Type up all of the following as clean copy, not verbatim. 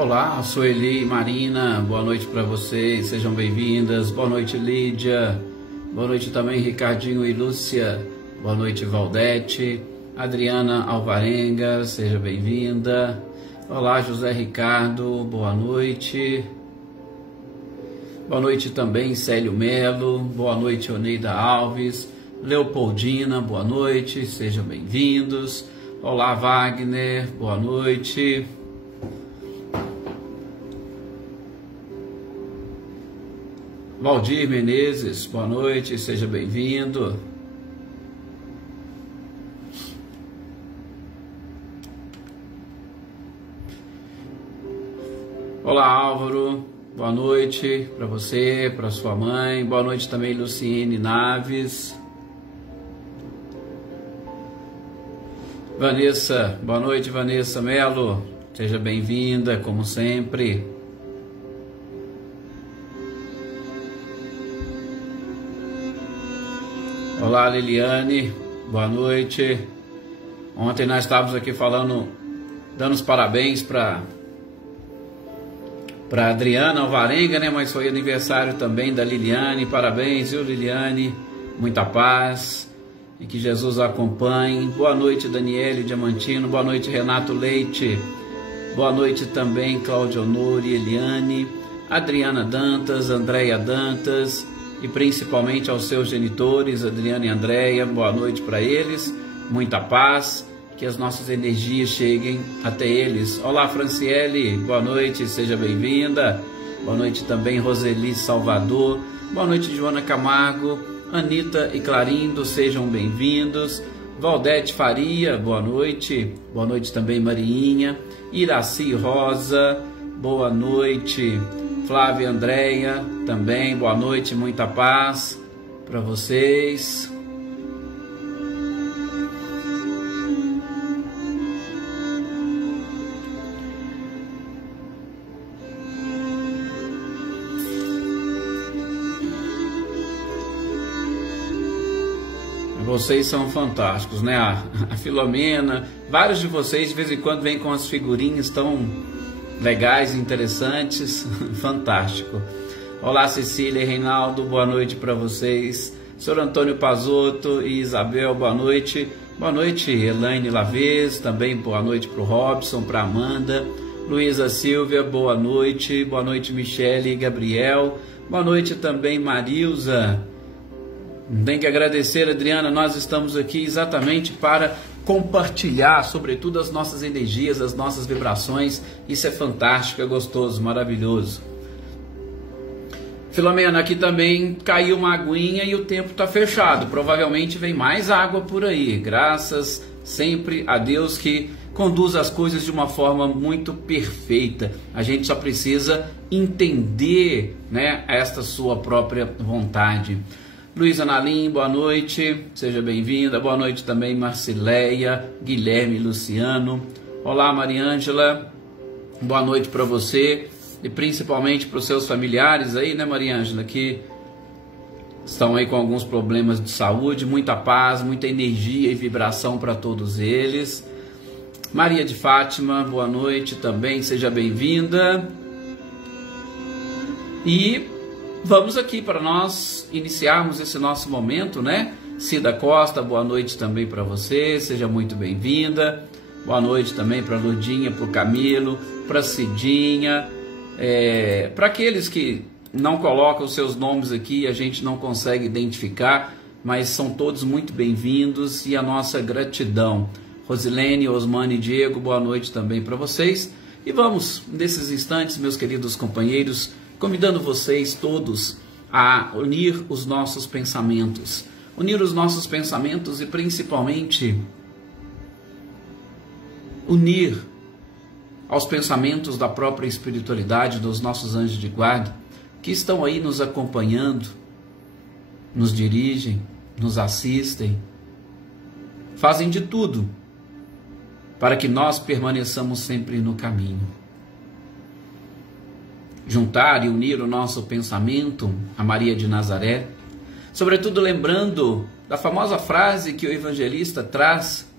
Olá, Sueli e Marina, boa noite para vocês, sejam bem-vindas. Boa noite, Lídia. Boa noite também, Ricardinho e Lúcia. Boa noite, Valdete. Adriana Alvarenga, seja bem-vinda. Olá, José Ricardo, boa noite. Boa noite também, Célio Melo. Boa noite, Oneida Alves. Leopoldina, boa noite, sejam bem-vindos. Olá, Wagner, boa noite. Valdir Menezes, boa noite, seja bem-vindo. Olá, Álvaro, boa noite para você, para sua mãe. Boa noite também, Luciene Naves. Vanessa, boa noite, Vanessa Melo, seja bem-vinda, como sempre. Olá, Liliane, boa noite. Ontem nós estávamos aqui falando, dando os parabéns para Adriana Alvarenga, né? Mas foi aniversário também da Liliane. Parabéns, viu, Liliane? Muita paz e que Jesus a acompanhe. Boa noite, Daniele Diamantino. Boa noite, Renato Leite. Boa noite também, Cláudia Honori, Eliane, Adriana Dantas, Andréia Dantas. E principalmente aos seus genitores, Adriana e Andréia, boa noite para eles, muita paz, que as nossas energias cheguem até eles. Olá, Franciele, boa noite, seja bem-vinda. Boa noite também, Roseli Salvador. Boa noite, Joana Camargo, Anita e Clarindo, sejam bem-vindos. Valdete Faria, boa noite. Boa noite também, Mariinha. Iraci Rosa, boa noite. Flávia e Andréia, também, boa noite, muita paz para vocês. Vocês são fantásticos, né? A Filomena, vários de vocês de vez em quando vêm com as figurinhas tão legais, interessantes, fantástico. Olá, Cecília e Reinaldo, boa noite para vocês. Senhor Antônio Pazotto e Isabel, boa noite. Boa noite, Elaine Lavez, também boa noite para o Robson, para Amanda. Luísa Silvia, boa noite. Boa noite, Michele e Gabriel. Boa noite também, Marilza. Tem que agradecer, Adriana, nós estamos aqui exatamente para compartilhar, sobretudo, as nossas energias, as nossas vibrações. Isso é fantástico, é gostoso, maravilhoso. Filomena, aqui também caiu uma aguinha e o tempo está fechado. Provavelmente vem mais água por aí. Graças sempre a Deus que conduz as coisas de uma forma muito perfeita. A gente só precisa entender, né, esta sua própria vontade. Luísa Nalim, boa noite, seja bem-vinda. Boa noite também, Marcileia, Guilherme, Luciano. Olá, Mariângela, boa noite para você e principalmente para os seus familiares aí, né, Mariângela, que estão aí com alguns problemas de saúde. Muita paz, muita energia e vibração para todos eles. Maria de Fátima, boa noite também, seja bem-vinda. E vamos aqui para nós iniciarmos esse nosso momento, né? Cida Costa, boa noite também para você, seja muito bem-vinda. Boa noite também para a Lurdinha, para o Camilo, para a Cidinha. Para aqueles que não colocam os seus nomes aqui, a gente não consegue identificar, mas são todos muito bem-vindos e a nossa gratidão. Rosilene, Osmane e Diego, boa noite também para vocês. E vamos, nesses instantes, meus queridos companheiros, convidando vocês todos a unir os nossos pensamentos. Unir os nossos pensamentos e principalmente unir aos pensamentos da própria espiritualidade, dos nossos anjos de guarda, que estão aí nos acompanhando, nos dirigem, nos assistem, fazem de tudo para que nós permaneçamos sempre no caminho. Juntar e unir o nosso pensamento a Maria de Nazaré, sobretudo lembrando da famosa frase que o evangelista traz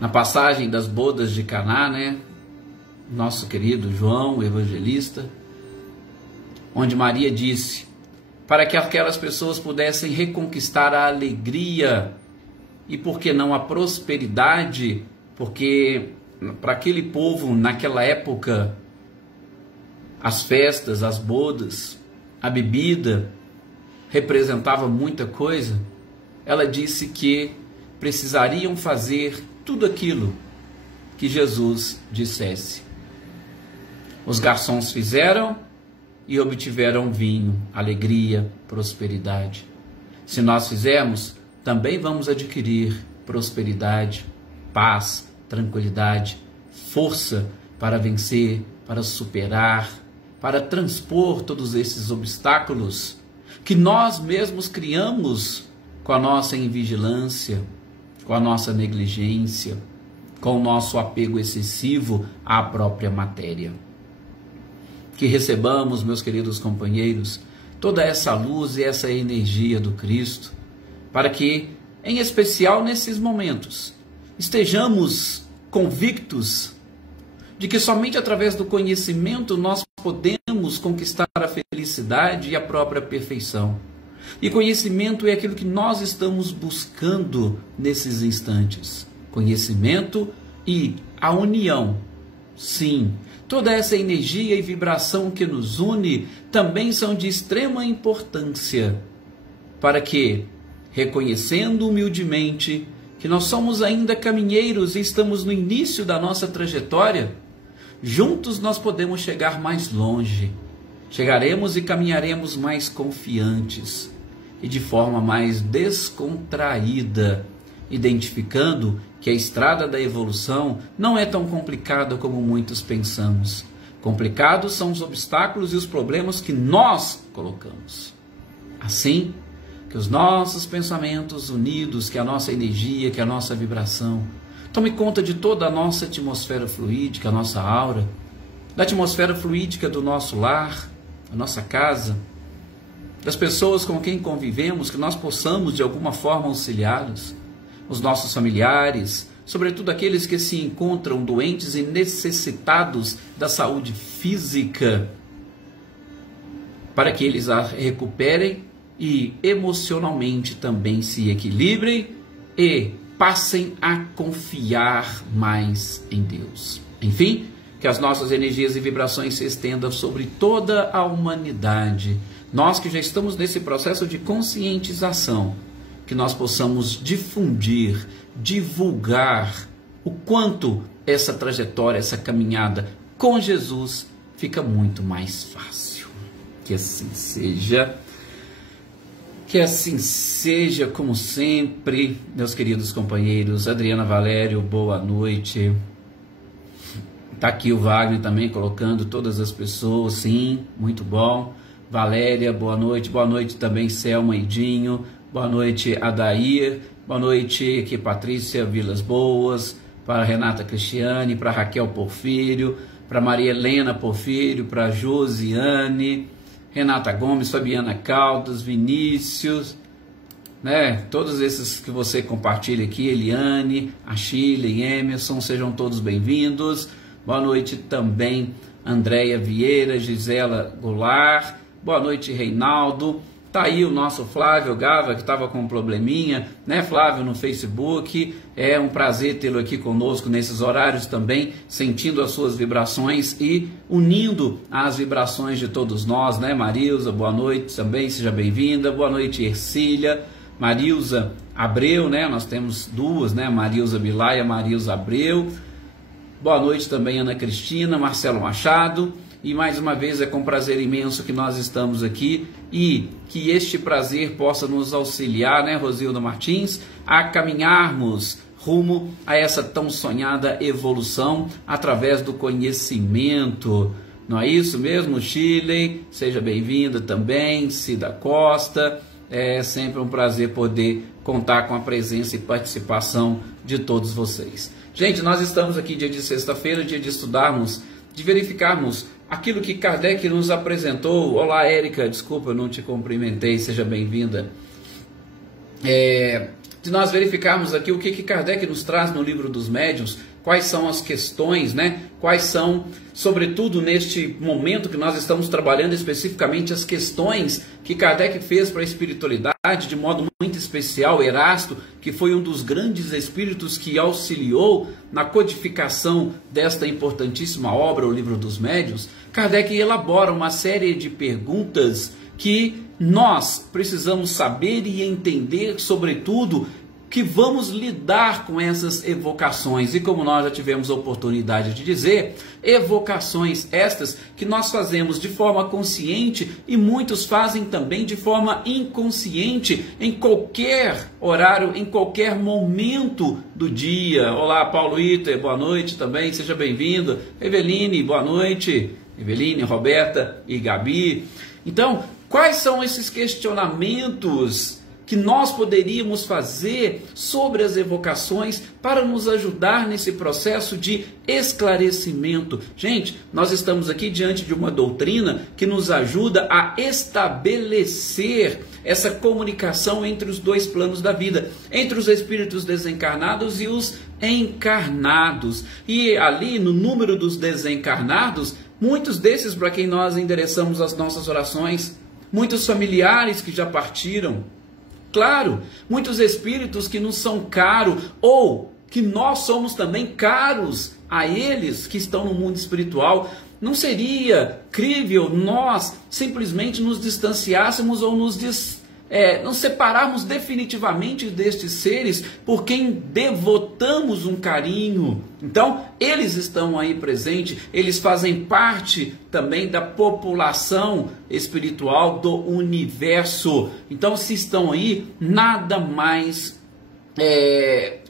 na passagem das bodas de Caná, né? nosso querido João, o evangelista, onde Maria disse para que aquelas pessoas pudessem reconquistar a alegria e, por que não, a prosperidade, porque para aquele povo, naquela época, as festas, as bodas, a bebida representava muita coisa. Ela disse que precisariam fazer tudo aquilo que Jesus dissesse. Os garçons fizeram e obtiveram vinho, alegria, prosperidade. Se nós fizermos, também vamos adquirir prosperidade, paz, tranquilidade, força para vencer, para superar, para transpor todos esses obstáculos que nós mesmos criamos com a nossa invigilância, com a nossa negligência, com o nosso apego excessivo à própria matéria. Que recebamos, meus queridos companheiros, toda essa luz e essa energia do Cristo, para que, em especial nesses momentos, estejamos convictos de que somente através do conhecimento nós podemos conquistar a felicidade e a própria perfeição. E conhecimento é aquilo que nós estamos buscando nesses instantes. Conhecimento e a união. Sim, toda essa energia e vibração que nos une também são de extrema importância para que, reconhecendo humildemente que nós somos ainda caminheiros e estamos no início da nossa trajetória, juntos nós podemos chegar mais longe. Chegaremos e caminharemos mais confiantes e de forma mais descontraída, identificando que a estrada da evolução não é tão complicada como muitos pensamos. Complicados são os obstáculos e os problemas que nós colocamos. Assim, que os nossos pensamentos unidos, que a nossa energia, que a nossa vibração, tome conta de toda a nossa atmosfera fluídica, a nossa aura, da atmosfera fluídica do nosso lar, da nossa casa, das pessoas com quem convivemos, que nós possamos de alguma forma auxiliá-los, os nossos familiares, sobretudo aqueles que se encontram doentes e necessitados da saúde física, para que eles a recuperem e emocionalmente também se equilibrem e passem a confiar mais em Deus. Enfim, que as nossas energias e vibrações se estendam sobre toda a humanidade. Nós que já estamos nesse processo de conscientização, que nós possamos difundir, divulgar o quanto essa trajetória, essa caminhada com Jesus fica muito mais fácil. Que assim seja. Que assim seja, como sempre, meus queridos companheiros. Adriana Valério, boa noite. Está aqui o Wagner também colocando todas as pessoas, sim, muito bom. Valéria, boa noite também Selma Idinho, boa noite Adair, boa noite aqui Patrícia Vilas Boas, para Renata Cristiane, para Raquel Porfírio, para Maria Helena Porfírio, para Josiane, Renata Gomes, Fabiana Caldas, Vinícius, né? Todos esses que você compartilha aqui, Eliane, Achille, Emerson, sejam todos bem-vindos. Boa noite também Andréia Vieira, Gisela Goulart, boa noite Reinaldo. Tá aí o nosso Flávio Gava, que estava com um probleminha, né, Flávio, no Facebook. É um prazer tê-lo aqui conosco nesses horários também, sentindo as suas vibrações e unindo as vibrações de todos nós, né? Marilza, boa noite também, seja bem-vinda. Boa noite, Ercília. Marilza Abreu, né? Nós temos duas, né? Marilza Bilaia, Marilza Abreu. Boa noite também, Ana Cristina, Marcelo Machado. E mais uma vez é com prazer imenso que nós estamos aqui e que este prazer possa nos auxiliar, né, Rosilda Martins, a caminharmos rumo a essa tão sonhada evolução através do conhecimento. Não é isso mesmo, Chile? Seja bem-vinda também, Cida Costa. É sempre um prazer poder contar com a presença e participação de todos vocês. Gente, nós estamos aqui dia de sexta-feira, dia de estudarmos, de verificarmos aquilo que Kardec nos apresentou. Olá, Érica, desculpa, eu não te cumprimentei, seja bem-vinda. De nós verificarmos aqui o que Kardec nos traz no Livro dos Médiuns, quais são as questões, né? Quais são, sobretudo neste momento que nós estamos trabalhando especificamente, as questões que Kardec fez para a espiritualidade, de modo muito especial, Erasto, que foi um dos grandes espíritos que auxiliou na codificação desta importantíssima obra, o Livro dos Médiuns. Kardec elabora uma série de perguntas que nós precisamos saber e entender, sobretudo, que vamos lidar com essas evocações. E como nós já tivemos a oportunidade de dizer, evocações estas que nós fazemos de forma consciente e muitos fazem também de forma inconsciente, em qualquer horário, em qualquer momento do dia. Olá, Paulo Iter, boa noite também, seja bem-vindo. Eveline, boa noite. Eveline, Roberta e Gabi. Então, quais são esses questionamentos que nós poderíamos fazer sobre as evocações para nos ajudar nesse processo de esclarecimento? Gente, nós estamos aqui diante de uma doutrina que nos ajuda a estabelecer essa comunicação entre os dois planos da vida, entre os espíritos desencarnados e os encarnados. E ali no número dos desencarnados, muitos desses para quem nós endereçamos as nossas orações, muitos familiares que já partiram, claro, muitos espíritos que nos são caros, ou que nós somos também caros a eles que estão no mundo espiritual. Não seria crível nós simplesmente nos distanciássemos ou nos separarmos definitivamente destes seres por quem devotamos um carinho. Então, eles estão aí presentes, eles fazem parte também da população espiritual do universo. Então, se estão aí, nada mais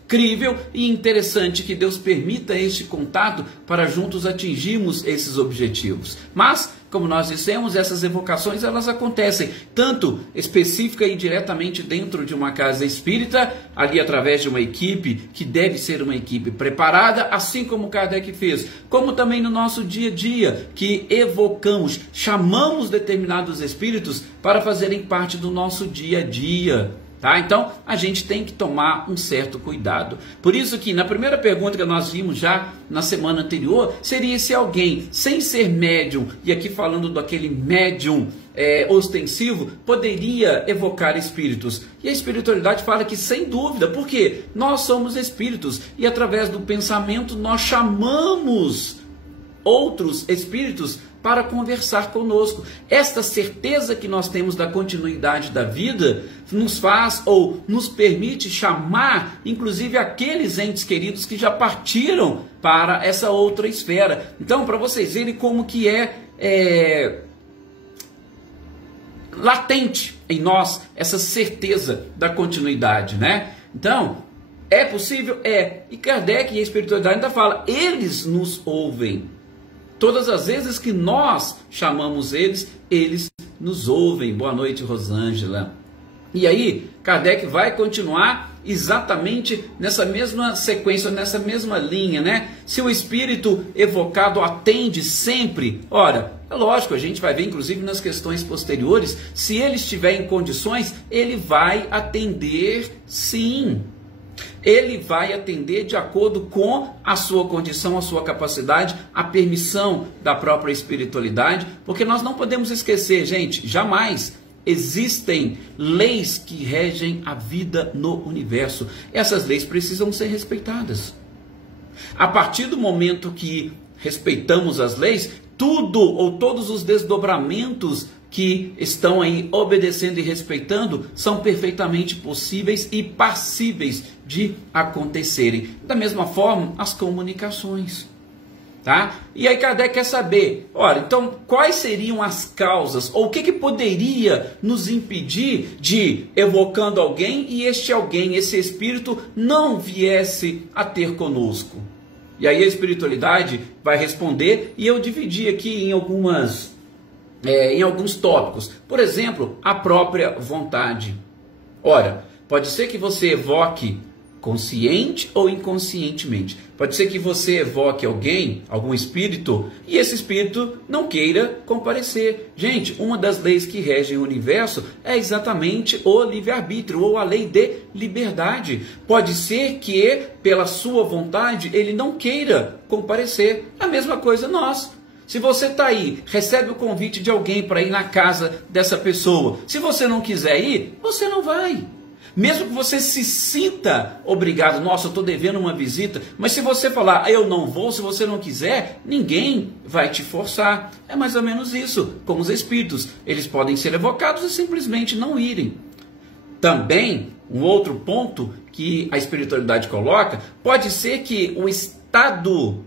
crível e interessante que Deus permita este contato para juntos atingirmos esses objetivos. Mas, como nós dissemos, essas evocações elas acontecem tanto específica e diretamente dentro de uma casa espírita, ali através de uma equipe que deve ser uma equipe preparada, assim como Kardec fez, como também no nosso dia a dia, que evocamos, chamamos determinados espíritos para fazerem parte do nosso dia a dia. Tá? Então, a gente tem que tomar um certo cuidado. Por isso que na primeira pergunta que nós vimos já na semana anterior, seria se alguém, sem ser médium, e aqui falando daquele médium ostensivo, poderia evocar espíritos. E a espiritualidade fala que sem dúvida, porque nós somos espíritos, e através do pensamento nós chamamos outros espíritos para conversar conosco. Esta certeza que nós temos da continuidade da vida nos faz ou nos permite chamar, inclusive, aqueles entes queridos que já partiram para essa outra esfera. Então, para vocês verem como que latente em nós essa certeza da continuidade, né? Então, é possível? É. E Kardec e a espiritualidade ainda fala, eles nos ouvem. Todas as vezes que nós chamamos eles, eles nos ouvem. Boa noite, Rosângela. E aí, Kardec vai continuar exatamente nessa mesma sequência, nessa mesma linha, né? Se o espírito evocado atende sempre, ora, é lógico, a gente vai ver inclusive nas questões posteriores, se ele estiver em condições, ele vai atender sim. Ele vai atender de acordo com a sua condição, a sua capacidade, a permissão da própria espiritualidade, porque nós não podemos esquecer, gente, jamais existem leis que regem a vida no universo. Essas leis precisam ser respeitadas. A partir do momento que respeitamos as leis, tudo ou todos os desdobramentos que estão aí obedecendo e respeitando são perfeitamente possíveis e passíveis de acontecerem. Da mesma forma, as comunicações. Tá? E aí Kardec quer saber, olha, então quais seriam as causas, ou o que poderia nos impedir de, evocando alguém, e este alguém, esse espírito, não viesse a ter conosco? E aí a espiritualidade vai responder, e eu dividi aqui em alguns tópicos. Por exemplo, a própria vontade. Ora, pode ser que você evoque consciente ou inconscientemente. Pode ser que você evoque alguém, algum espírito, e esse espírito não queira comparecer. Gente, uma das leis que regem o universo é exatamente o livre-arbítrio, ou a lei de liberdade. Pode ser que, pela sua vontade, ele não queira comparecer. A mesma coisa nós. Se você está aí, recebe o convite de alguém para ir na casa dessa pessoa. Se você não quiser ir, você não vai. Mesmo que você se sinta obrigado, nossa, eu estou devendo uma visita, mas se você falar, eu não vou, se você não quiser, ninguém vai te forçar. É mais ou menos isso, como os espíritos. Eles podem ser evocados e simplesmente não irem. Também, um outro ponto que a espiritualidade coloca, pode ser que o estado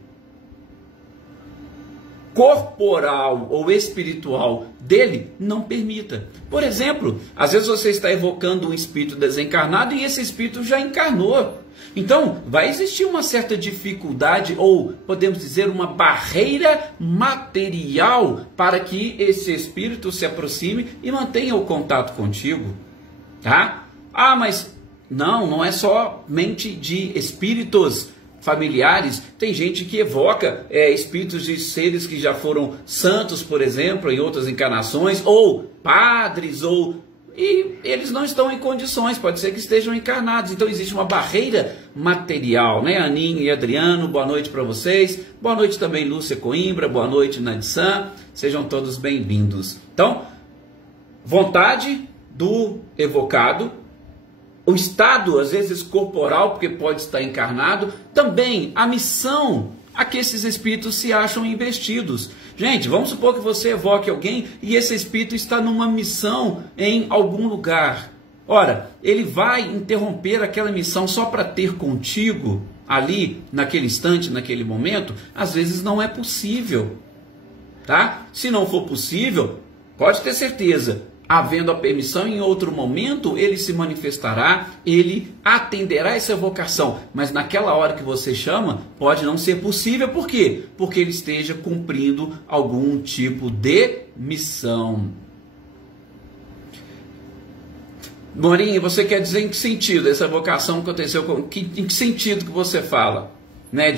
corporal ou espiritual dele não permita. Por exemplo, às vezes você está evocando um espírito desencarnado e esse espírito já encarnou. Então, vai existir uma certa dificuldade, ou podemos dizer uma barreira material, para que esse espírito se aproxime e mantenha o contato contigo. Tá? Ah, mas não é somente de espíritos familiares. Tem gente que evoca espíritos de seres que já foram santos, por exemplo, em outras encarnações, ou padres, e eles não estão em condições, pode ser que estejam encarnados. Então existe uma barreira material, né? Aninho e Adriano, boa noite para vocês. Boa noite também, Lúcia Coimbra, boa noite, Nadissan. Sejam todos bem-vindos. Então, vontade do evocado, o estado, às vezes, corporal, porque pode estar encarnado, também a missão a que esses espíritos se acham investidos. Gente, vamos supor que você evoque alguém e esse espírito está numa missão em algum lugar. Ora, ele vai interromper aquela missão só para ter contigo ali, naquele instante, naquele momento? Às vezes não é possível, tá? Se não for possível, pode ter certeza, havendo a permissão, em outro momento ele se manifestará, ele atenderá essa evocação, mas naquela hora que você chama, pode não ser possível. Por quê? Porque ele esteja cumprindo algum tipo de missão. Morinha, você quer dizer em que sentido essa evocação aconteceu? Em que sentido que você fala? Né,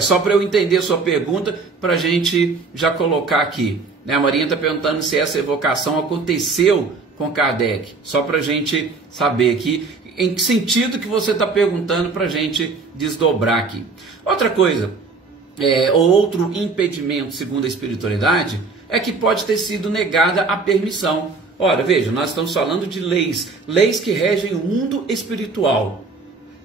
só para eu entender a sua pergunta, para a gente já colocar aqui. A Marinha está perguntando se essa evocação aconteceu com Kardec. Só para a gente saber aqui em que sentido que você está perguntando, para a gente desdobrar aqui. Outra coisa, outro impedimento, segundo a espiritualidade, é que pode ter sido negada a permissão. Ora, veja, nós estamos falando de leis que regem o mundo espiritual.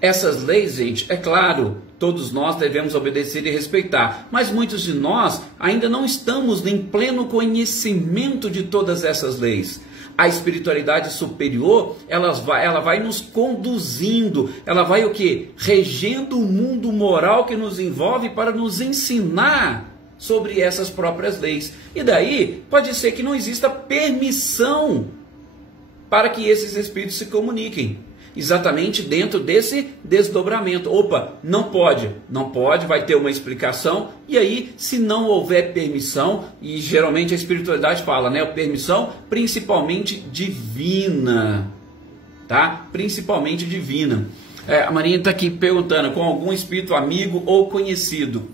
Essas leis, gente, é claro, todos nós devemos obedecer e respeitar, mas muitos de nós ainda não estamos em pleno conhecimento de todas essas leis. A espiritualidade superior, ela vai nos conduzindo, ela vai o quê? Regendo o mundo moral que nos envolve para nos ensinar sobre essas próprias leis. E daí, pode ser que não exista permissão para que esses espíritos se comuniquem. Exatamente dentro desse desdobramento. Opa, não pode, vai ter uma explicação. E aí, se não houver permissão, e geralmente a espiritualidade fala, né, permissão principalmente divina, tá? Principalmente divina. A Marinha está aqui perguntando, com algum espírito amigo ou conhecido.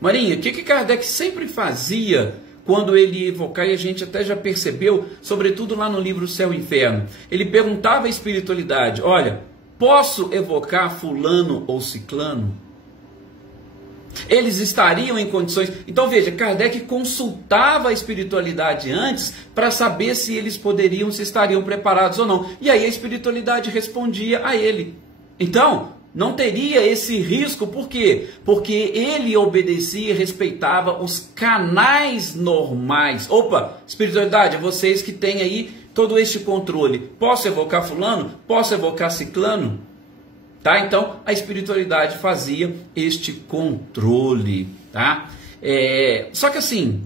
Marinha, o que Kardec sempre fazia quando ele evocava, e a gente até já percebeu, sobretudo lá no livro Céu e Inferno, ele perguntava à espiritualidade, olha, posso evocar fulano ou ciclano? Eles estariam em condições... Então veja, Kardec consultava a espiritualidade antes para saber se eles poderiam, se estariam preparados ou não. E aí a espiritualidade respondia a ele. Então, não teria esse risco, por quê? Porque ele obedecia e respeitava os canais normais. Opa, espiritualidade, vocês que têm aí todo este controle. Posso evocar fulano? Posso evocar ciclano? Tá? Então, a espiritualidade fazia este controle. Tá? Só que assim,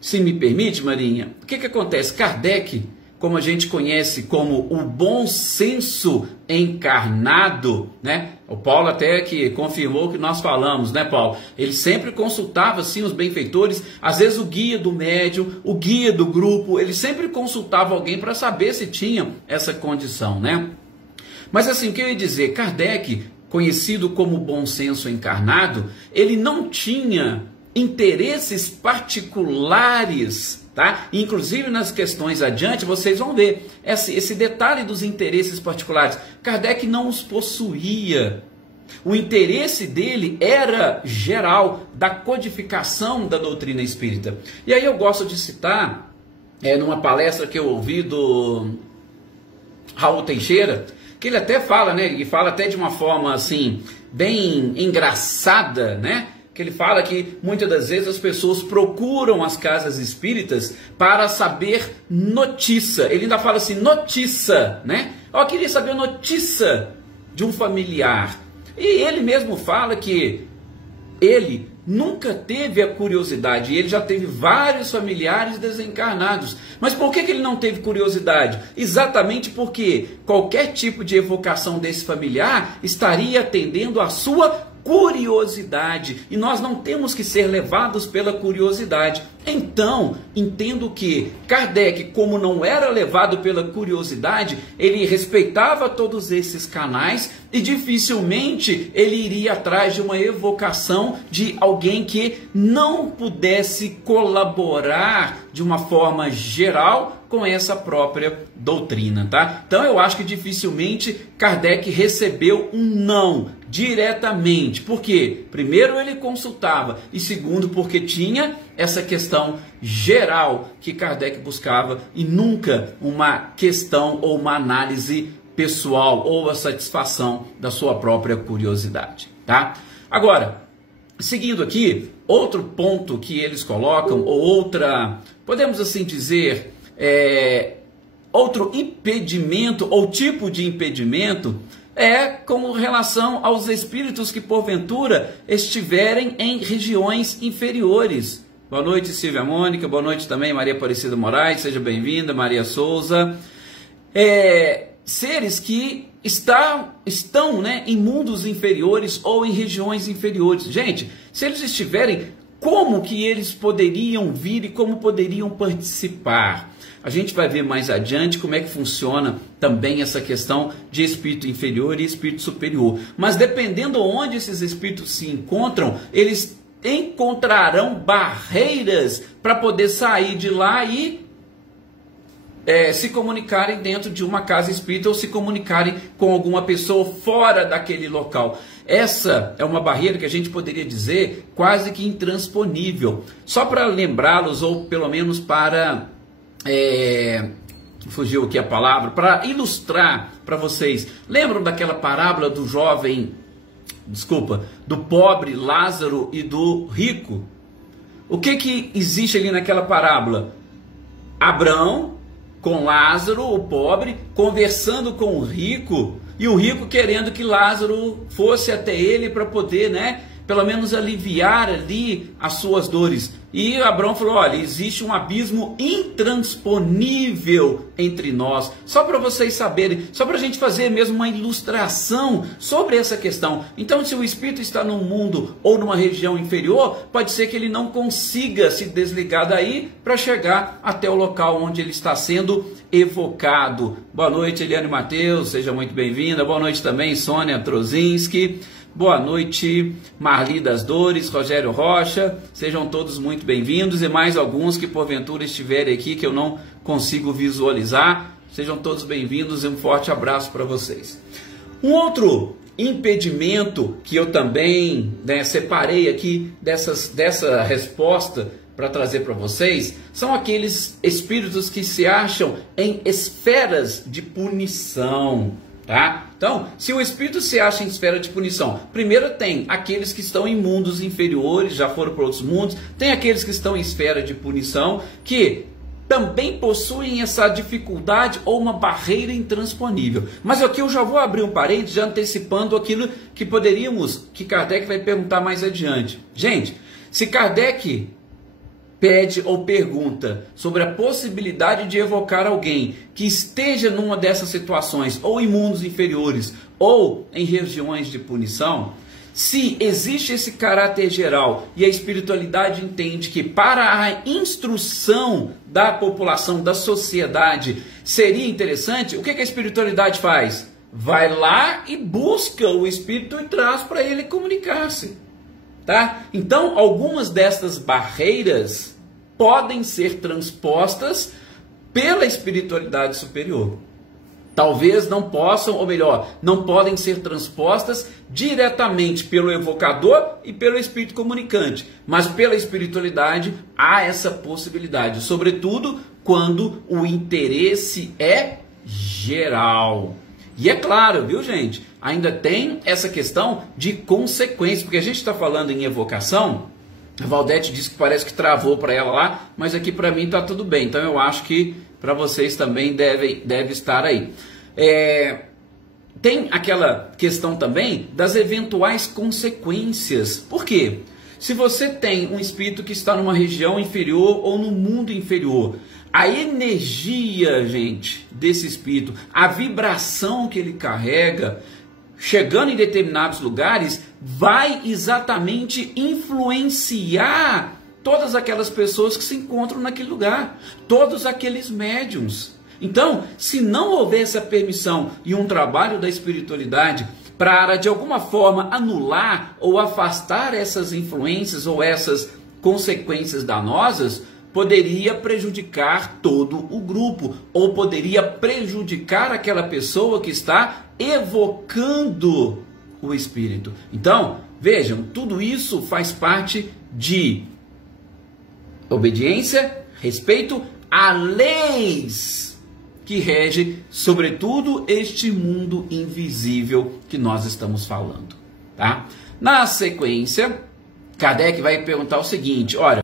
se me permite, Marinha, o que acontece? Kardec, como a gente conhece como o bom senso encarnado, né? O Paulo até que confirmou o que nós falamos, né, Paulo? Ele sempre consultava, sim, os benfeitores, às vezes o guia do médium, o guia do grupo, ele sempre consultava alguém para saber se tinha essa condição, né? Mas assim, o que eu ia dizer, Kardec, conhecido como bom senso encarnado, ele não tinha interesses particulares, tá? Inclusive nas questões adiante, vocês vão ver esse detalhe dos interesses particulares. Kardec não os possuía. O interesse dele era geral, da codificação da doutrina espírita. E aí eu gosto de citar, numa palestra que eu ouvi do Raul Teixeira, que ele até fala, né? Ele fala até de uma forma assim, bem engraçada, né? Que ele fala que muitas das vezes as pessoas procuram as casas espíritas para saber notícia. Ele ainda fala assim, notícia, né? Eu queria saber notícia de um familiar. E ele mesmo fala que ele nunca teve a curiosidade, e ele já teve vários familiares desencarnados. Mas por que ele não teve curiosidade? Exatamente porque qualquer tipo de evocação desse familiar estaria atendendo à sua curiosidade, e nós não temos que ser levados pela curiosidade. Então, entendo que Kardec, como não era levado pela curiosidade, ele respeitava todos esses canais e dificilmente ele iria atrás de uma evocação de alguém que não pudesse colaborar de uma forma geral com essa própria doutrina, tá? Então eu acho que dificilmente Kardec recebeu um não diretamente. Por quê? Primeiro, ele consultava, e segundo, porque tinha essa questão geral que Kardec buscava e nunca uma questão ou uma análise pessoal ou a satisfação da sua própria curiosidade, tá? Agora, seguindo aqui, outro ponto que eles colocam, ou outra, podemos assim dizer, outro impedimento ou tipo de impedimento é com relação aos espíritos que porventura estiverem em regiões inferiores. Boa noite, Silvia Mônica, boa noite também, Maria Aparecida Moraes, seja bem-vinda, Maria Souza. Seres que estão, né, em mundos inferiores ou em regiões inferiores. Gente, se eles estiverem, como que eles poderiam vir e como poderiam participar? A gente vai ver mais adiante como é que funciona também essa questão de espírito inferior e espírito superior. Mas dependendo onde esses espíritos se encontram, eles encontrarão barreiras para poder sair de lá e se comunicarem dentro de uma casa espírita ou se comunicarem com alguma pessoa fora daquele local. Essa é uma barreira que a gente poderia dizer quase que intransponível. Só para lembrá-los, ou pelo menos para... fugiu aqui a palavra, para ilustrar para vocês. Lembram daquela parábola do do pobre, Lázaro e do rico? O que existe ali naquela parábola? Abraão com Lázaro, o pobre, conversando com o rico, e o rico querendo que Lázaro fosse até ele para poder, né, pelo menos aliviar ali as suas dores. E Abraão falou, olha, existe um abismo intransponível entre nós. Só para vocês saberem, só para a gente fazer mesmo uma ilustração sobre essa questão. Então, se o espírito está num mundo ou numa região inferior, pode ser que ele não consiga se desligar daí para chegar até o local onde ele está sendo evocado. Boa noite, Eliane Mateus, seja muito bem-vinda. Boa noite também, Sônia Trozinski. Boa noite, Marli das Dores, Rogério Rocha, sejam todos muito bem-vindos, e mais alguns que porventura estiverem aqui que eu não consigo visualizar, sejam todos bem-vindos e um forte abraço para vocês. Um outro impedimento que eu também separei aqui dessa resposta para trazer para vocês, são aqueles espíritos que se acham em esferas de punição. Tá? Então, se o espírito se acha em esfera de punição, primeiro tem aqueles que estão em mundos inferiores, já foram para outros mundos, tem aqueles que estão em esfera de punição, que também possuem essa dificuldade ou uma barreira intransponível. Mas aqui eu já vou abrir um parênteses, já antecipando aquilo que que Kardec vai perguntar mais adiante. Gente, se Kardec pede ou pergunta sobre a possibilidade de evocar alguém que esteja numa dessas situações, ou em mundos inferiores, ou em regiões de punição, se existe esse caráter geral e a espiritualidade entende que para a instrução da população, da sociedade, seria interessante, o que a espiritualidade faz? vai lá e busca o Espírito e traz para ele comunicar-se. Tá? Então, algumas destas barreiras podem ser transpostas pela espiritualidade superior. Talvez não possam, ou melhor, não podem ser transpostas diretamente pelo evocador e pelo espírito comunicante, mas pela espiritualidade há essa possibilidade, sobretudo quando o interesse é geral. E é claro, viu, gente, ainda tem essa questão de consequência, porque a gente está falando em evocação. A Valdete disse que parece que travou para ela lá, mas aqui para mim está tudo bem. Então eu acho que para vocês também deve estar aí. Tem aquela questão também das eventuais consequências. Por quê? Se você tem um espírito que está numa região inferior ou no mundo inferior, a energia, gente, desse espírito, a vibração que ele carrega, chegando em determinados lugares, vai exatamente influenciar todas aquelas pessoas que se encontram naquele lugar, todos aqueles médiums. Então, se não houver essa permissão e um trabalho da espiritualidade para, de alguma forma, anular ou afastar essas influências ou essas consequências danosas, poderia prejudicar todo o grupo, ou poderia prejudicar aquela pessoa que está evocando o espírito. Então, vejam, tudo isso faz parte de obediência, respeito a leis que rege, sobretudo, este mundo invisível que nós estamos falando. Tá? Na sequência, Kardec vai perguntar o seguinte, olha,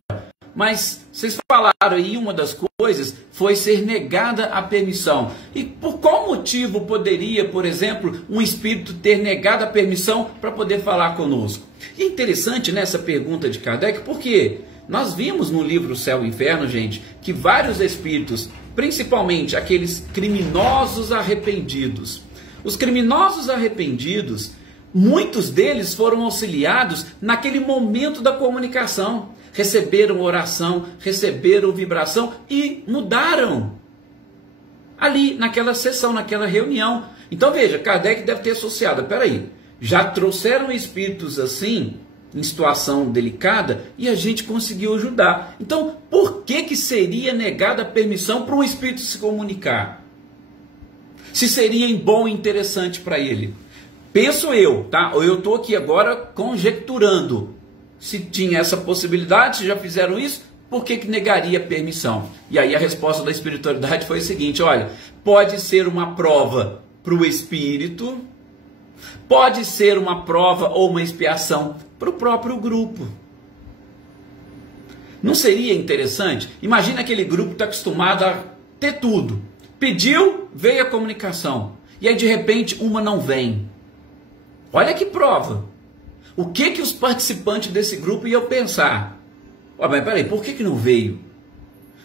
mas vocês falaram aí, uma das coisas foi ser negada a permissão. E por qual motivo poderia, por exemplo, um espírito ter negado a permissão para poder falar conosco? E é interessante nessa pergunta de Kardec, porque nós vimos no livro Céu e Inferno, gente, que vários espíritos, principalmente aqueles criminosos arrependidos, os criminosos arrependidos, muitos deles foram auxiliados naquele momento da comunicação. Receberam oração, receberam vibração e mudaram ali naquela sessão, naquela reunião. Então veja, Kardec deve ter associado, peraí, já trouxeram espíritos assim, em situação delicada, e a gente conseguiu ajudar. Então, por que seria negada a permissão para um espírito se comunicar? Se seria bom e interessante para ele? Penso eu, tá? Ou eu estou aqui agora conjecturando. Se tinha essa possibilidade, se já fizeram isso, por que negaria permissão? E aí a resposta da espiritualidade foi a seguinte, olha, pode ser uma prova para o espírito, pode ser uma prova ou uma expiação para o próprio grupo. Não seria interessante? Imagina aquele grupo que está acostumado a ter tudo. Pediu, veio a comunicação. E aí de repente uma não vem. Olha que prova. O que os participantes desse grupo iam pensar? Mas peraí, por que não veio?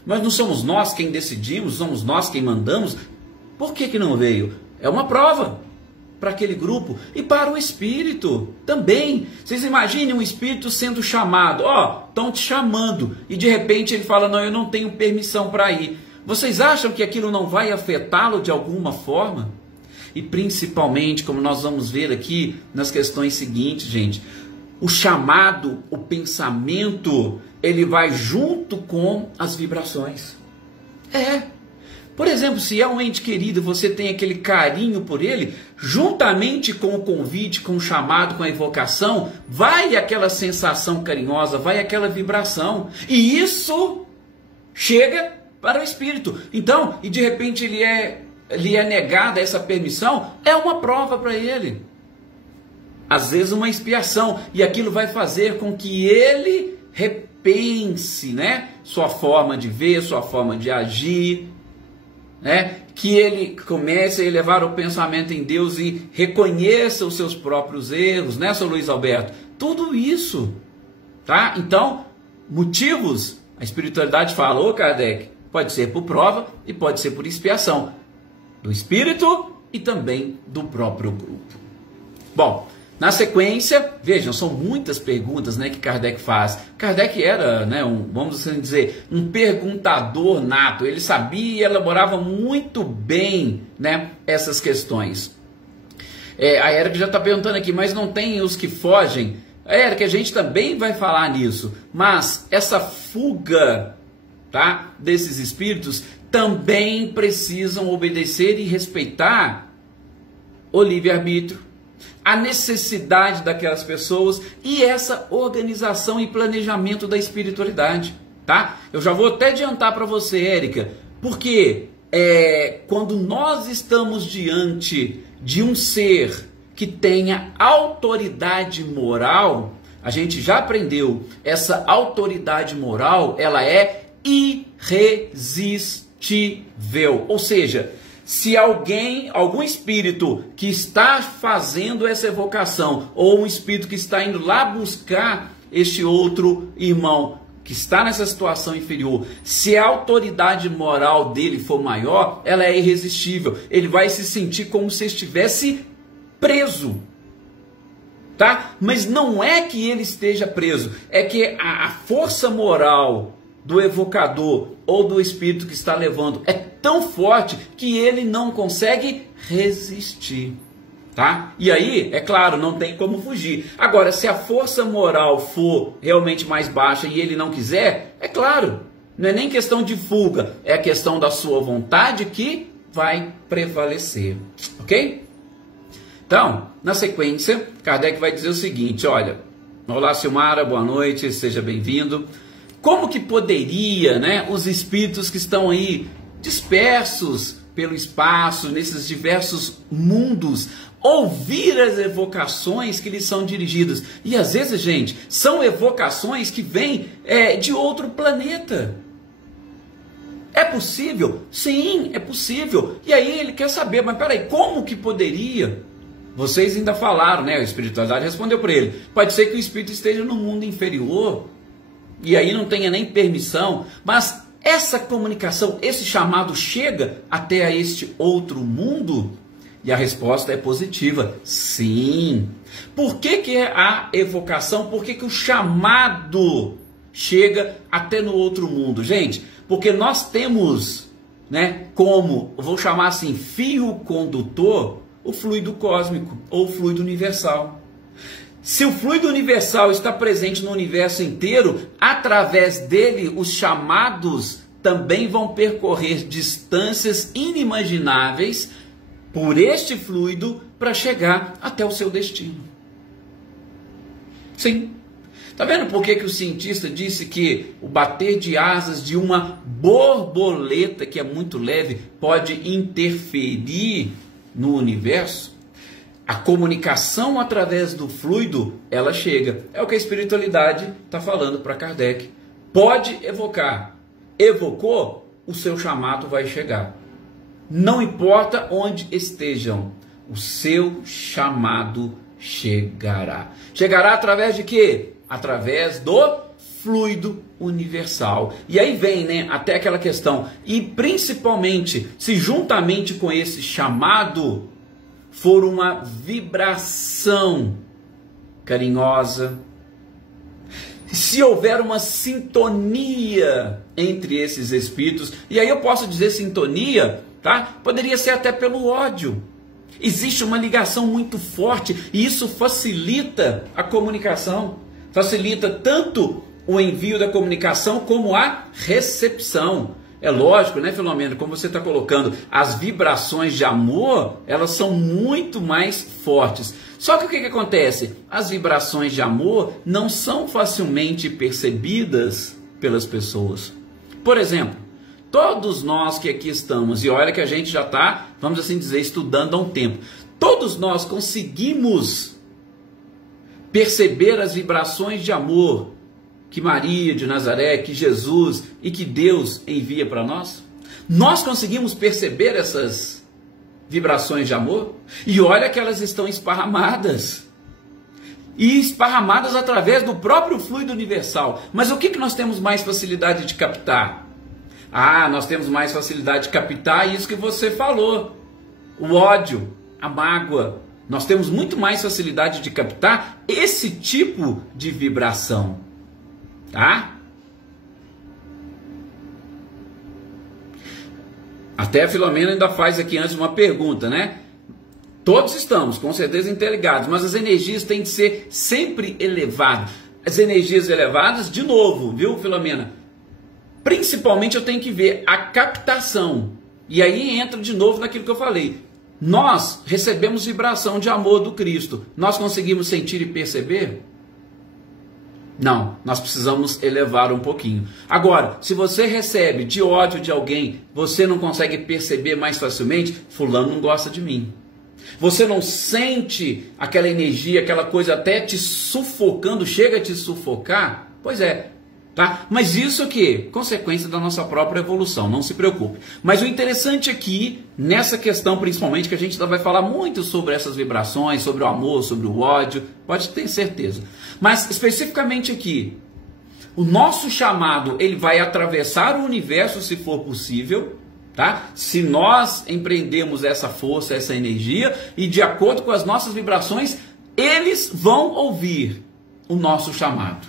Mas não somos nós quem decidimos, somos nós quem mandamos? Por que não veio? É uma prova para aquele grupo e para o espírito também. Vocês imaginem um espírito sendo chamado, estão te chamando, e de repente ele fala, não, eu não tenho permissão para ir. Vocês acham que aquilo não vai afetá-lo de alguma forma? E principalmente, como nós vamos ver aqui nas questões seguintes, gente, o chamado, o pensamento, ele vai junto com as vibrações. Por exemplo, se é um ente querido, você tem aquele carinho por ele, juntamente com o convite, com o chamado, com a evocação, vai aquela sensação carinhosa, vai aquela vibração. E isso chega para o espírito. Então, e de repente lhe é negada essa permissão, é uma prova para ele. Às vezes uma expiação, e aquilo vai fazer com que ele repense, né, sua forma de ver, sua forma de agir, né, que ele comece a elevar o pensamento em Deus e reconheça os seus próprios erros, né, Sr. Luiz Alberto? Tudo isso, tá? Então, motivos, a espiritualidade fala, Kardec, pode ser por prova e pode ser por expiação do espírito e também do próprio grupo. Bom, na sequência, vejam, são muitas perguntas, né, que Kardec faz. Kardec era, né, vamos assim dizer, um perguntador nato. Ele sabia e elaborava muito bem, né, essas questões. A Érica já está perguntando aqui, mas não tem os que fogem? Érica, a gente também vai falar nisso, mas essa fuga, tá, desses espíritos também precisam obedecer e respeitar o livre-arbítrio, a necessidade daquelas pessoas e essa organização e planejamento da espiritualidade, tá? Eu já vou até adiantar para você, Érica, porque quando nós estamos diante de um ser que tenha autoridade moral, a gente já aprendeu, essa autoridade moral, ela é irresistível, ou seja, se algum espírito que está fazendo essa evocação, ou um espírito que está indo lá buscar este outro irmão, que está nessa situação inferior, se a autoridade moral dele for maior, ela é irresistível. Ele vai se sentir como se estivesse preso. Tá? Mas não é que ele esteja preso, é que a força moral do evocador ou do espírito que está levando é tão forte que ele não consegue resistir, tá? E aí, é claro, não tem como fugir. Agora, se a força moral for realmente mais baixa e ele não quiser, é claro, não é nem questão de fuga, é a questão da sua vontade que vai prevalecer, ok? Então, na sequência, Kardec vai dizer o seguinte, olha, olá Silmara, boa noite, seja bem-vindo. Como que poderia, né, os espíritos que estão aí dispersos pelo espaço, nesses diversos mundos, ouvir as evocações que lhes são dirigidas? E às vezes, gente, são evocações que vêm de outro planeta. É possível? Sim, é possível. E aí ele quer saber, mas peraí, como que poderia? Vocês ainda falaram, né? A espiritualidade respondeu para ele. Pode ser que o espírito esteja no mundo inferior, e aí não tenha nem permissão, mas essa comunicação, esse chamado chega até a este outro mundo? E a resposta é positiva, sim. Por que a evocação, por que o chamado chega até no outro mundo? Gente, porque nós temos, né, como, vou chamar assim, fio condutor, o fluido cósmico ou o fluido universal. Se o fluido universal está presente no universo inteiro, através dele os chamados também vão percorrer distâncias inimagináveis por este fluido para chegar até o seu destino. Sim. Está vendo por que o cientista disse que o bater de asas de uma borboleta, que é muito leve, pode interferir no universo? A comunicação através do fluido, ela chega. É o que a espiritualidade está falando para Kardec. Pode evocar. Evocou, o seu chamado vai chegar. Não importa onde estejam, o seu chamado chegará. Chegará através de quê? Através do fluido universal. E aí vem, né, até aquela questão. E principalmente, se juntamente com esse chamado for uma vibração carinhosa, se houver uma sintonia entre esses espíritos, e aí eu posso dizer sintonia, tá? Poderia ser até pelo ódio. Existe uma ligação muito forte e isso facilita a comunicação, facilita tanto o envio da comunicação como a recepção. É lógico, né, Filomena, como você está colocando, as vibrações de amor, elas são muito mais fortes. Só que o que acontece? As vibrações de amor não são facilmente percebidas pelas pessoas. Por exemplo, todos nós que aqui estamos, e olha que a gente já está, vamos assim dizer, estudando há um tempo, todos nós conseguimos perceber as vibrações de amor que Maria de Nazaré, que Jesus e que Deus envia para nós? Nós conseguimos perceber essas vibrações de amor? E olha que elas estão esparramadas. E esparramadas através do próprio fluido universal. Mas o que nós temos mais facilidade de captar? Ah, nós temos mais facilidade de captar isso que você falou. O ódio, a mágoa. Nós temos muito mais facilidade de captar esse tipo de vibração. Tá? Até a Filomena ainda faz aqui antes uma pergunta, né? Todos estamos, com certeza, interligados, mas as energias têm de ser sempre elevadas. As energias elevadas, de novo, viu, Filomena? Principalmente eu tenho que ver a captação. E aí entra de novo naquilo que eu falei. Nós recebemos vibração de amor do Cristo. Nós conseguimos sentir e perceber? Não, nós precisamos elevar um pouquinho. Agora, se você recebe de ódio de alguém, você não consegue perceber mais facilmente, fulano não gosta de mim. Você não sente aquela energia, aquela coisa até te sufocando, chega a te sufocar? Pois é, tá? Mas isso aqui, consequência da nossa própria evolução, não se preocupe. Mas o interessante aqui, nessa questão principalmente, que a gente vai falar muito sobre essas vibrações, sobre o amor, sobre o ódio, pode ter certeza. Mas especificamente aqui, o nosso chamado, ele vai atravessar o universo se for possível, tá? Se nós empreendemos essa força, essa energia, e de acordo com as nossas vibrações, eles vão ouvir o nosso chamado.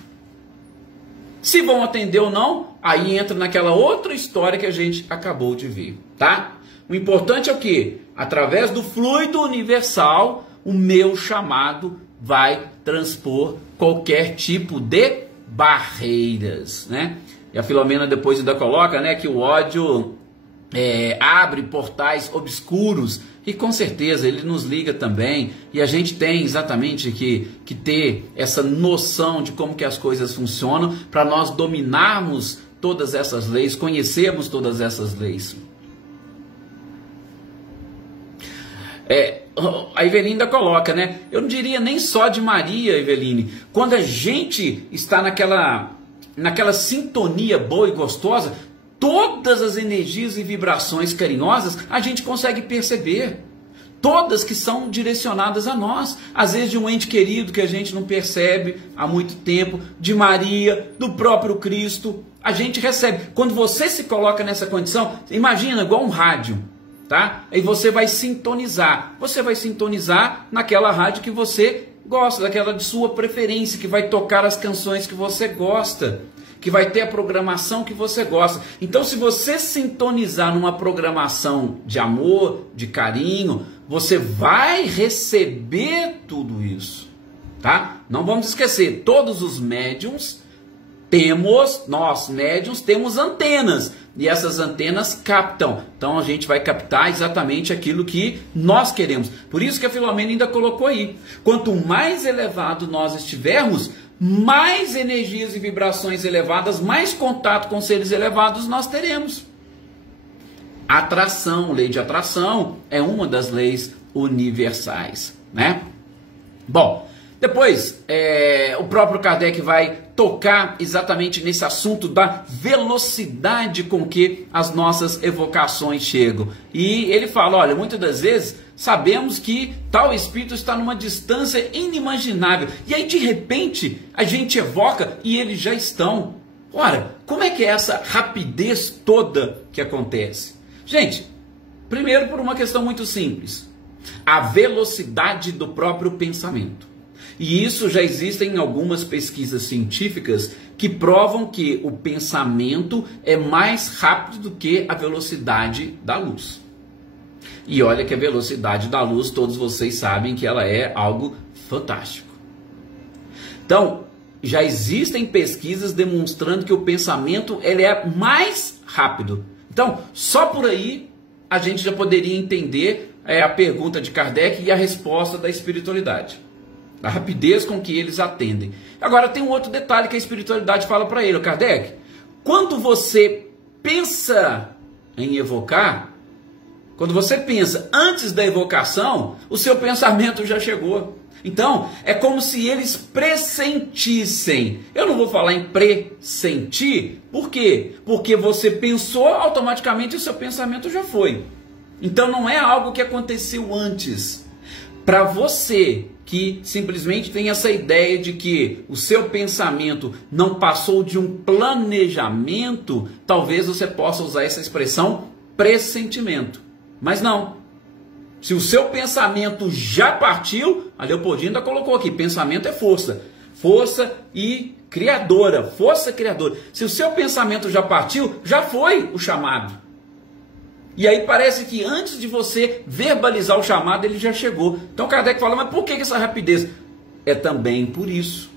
Se vão atender ou não, aí entra naquela outra história que a gente acabou de ver, tá? O importante é o quê? Através do fluido universal, o meu chamado vai transpor qualquer tipo de barreiras, né? E a Filomena depois ainda coloca, né, que o ódio abre portais obscuros, e com certeza ele nos liga também, e a gente tem exatamente que ter essa noção de como que as coisas funcionam, para nós dominarmos todas essas leis, conhecermos todas essas leis. A Eveline ainda coloca, né? Eu não diria nem só de Maria, Eveline. Quando a gente está naquela sintonia boa e gostosa, todas as energias e vibrações carinhosas a gente consegue perceber. Todas que são direcionadas a nós. Às vezes de um ente querido que a gente não percebe há muito tempo, de Maria, do próprio Cristo, a gente recebe. Quando você se coloca nessa condição, imagina igual um rádio, tá? Aí você vai sintonizar. Você vai sintonizar naquela rádio que você gosta, daquela de sua preferência, que vai tocar as canções que você gosta, que vai ter a programação que você gosta. Então, se você sintonizar numa programação de amor, de carinho, você vai receber tudo isso, tá? Não vamos esquecer, todos os médiums nós médiums temos antenas, e essas antenas captam. Então, a gente vai captar exatamente aquilo que nós queremos. Por isso que a Filomena ainda colocou aí. Quanto mais elevado nós estivermos, mais energias e vibrações elevadas, mais contato com seres elevados nós teremos. Atração, lei de atração é uma das leis universais, né? Bom, depois o próprio Kardec vai tocar exatamente nesse assunto da velocidade com que as nossas evocações chegam. E ele fala, olha, muitas das vezes sabemos que tal espírito está numa distância inimaginável. E aí, de repente, a gente evoca e eles já estão. Ora, como é que é essa rapidez toda que acontece? Gente, primeiro por uma questão muito simples. A velocidade do próprio pensamento. E isso já existem algumas pesquisas científicas que provam que o pensamento é mais rápido do que a velocidade da luz. E olha que a velocidade da luz, todos vocês sabem que ela é algo fantástico. Então, já existem pesquisas demonstrando que o pensamento ele é mais rápido. Então, só por aí a gente já poderia entender a pergunta de Kardec e a resposta da espiritualidade. A rapidez com que eles atendem. Agora tem um outro detalhe que a espiritualidade fala para ele, Kardec. Quando você pensa em evocar, quando você pensa antes da evocação, o seu pensamento já chegou. Então, é como se eles pressentissem. Eu não vou falar em pressentir, por quê? Porque você pensou, automaticamente o seu pensamento já foi. Então não é algo que aconteceu antes. Para você que simplesmente tem essa ideia de que o seu pensamento não passou de um planejamento, talvez você possa usar essa expressão pressentimento. Mas não. Se o seu pensamento já partiu, a Leopoldina ainda colocou aqui, pensamento é força. Força e criadora, força criadora. Se o seu pensamento já partiu, já foi o chamado. E aí parece que antes de você verbalizar o chamado, ele já chegou. Então Kardec fala, mas por que essa rapidez? É também por isso.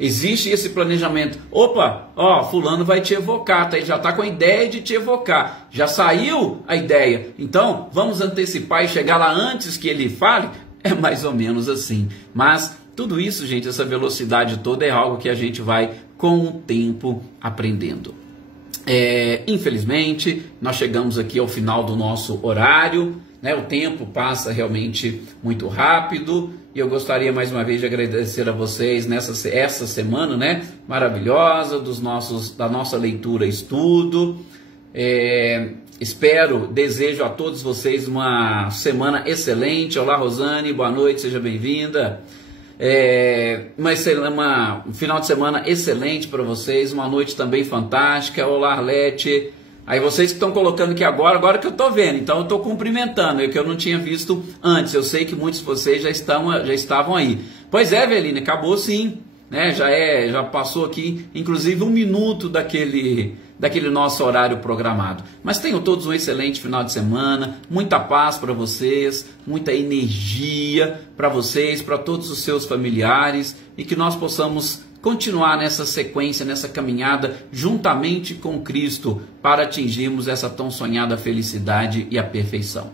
Existe esse planejamento. Opa, ó, fulano vai te evocar, tá? Ele já está com a ideia de te evocar. Já saiu a ideia. Então, vamos antecipar e chegar lá antes que ele fale? É mais ou menos assim. Mas tudo isso, gente, essa velocidade toda é algo que a gente vai, com o tempo, aprendendo. Infelizmente, nós chegamos aqui ao final do nosso horário, né? O tempo passa realmente muito rápido. E eu gostaria mais uma vez de agradecer a vocês essa semana, né, maravilhosa da nossa leitura e estudo. Desejo a todos vocês uma semana excelente. Olá, Rosane, boa noite, seja bem-vinda. Um final de semana excelente para vocês, uma noite também fantástica. Olá, Arlete. Aí vocês que estão colocando aqui agora que eu estou vendo, então eu estou cumprimentando, que eu não tinha visto antes. Eu sei que muitos de vocês já estavam aí. Pois é, Eveline, acabou sim, né? Já passou aqui, inclusive 1 minuto daquele nosso horário programado. Mas tenham todos um excelente final de semana, muita paz para vocês, muita energia para vocês, para todos os seus familiares, e que nós possamos continuar nessa sequência, nessa caminhada, juntamente com Cristo, para atingirmos essa tão sonhada felicidade e a perfeição.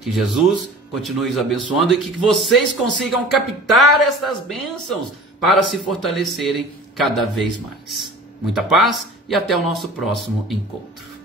Que Jesus continue os abençoando e que vocês consigam captar essas bênçãos para se fortalecerem cada vez mais. Muita paz e até o nosso próximo encontro.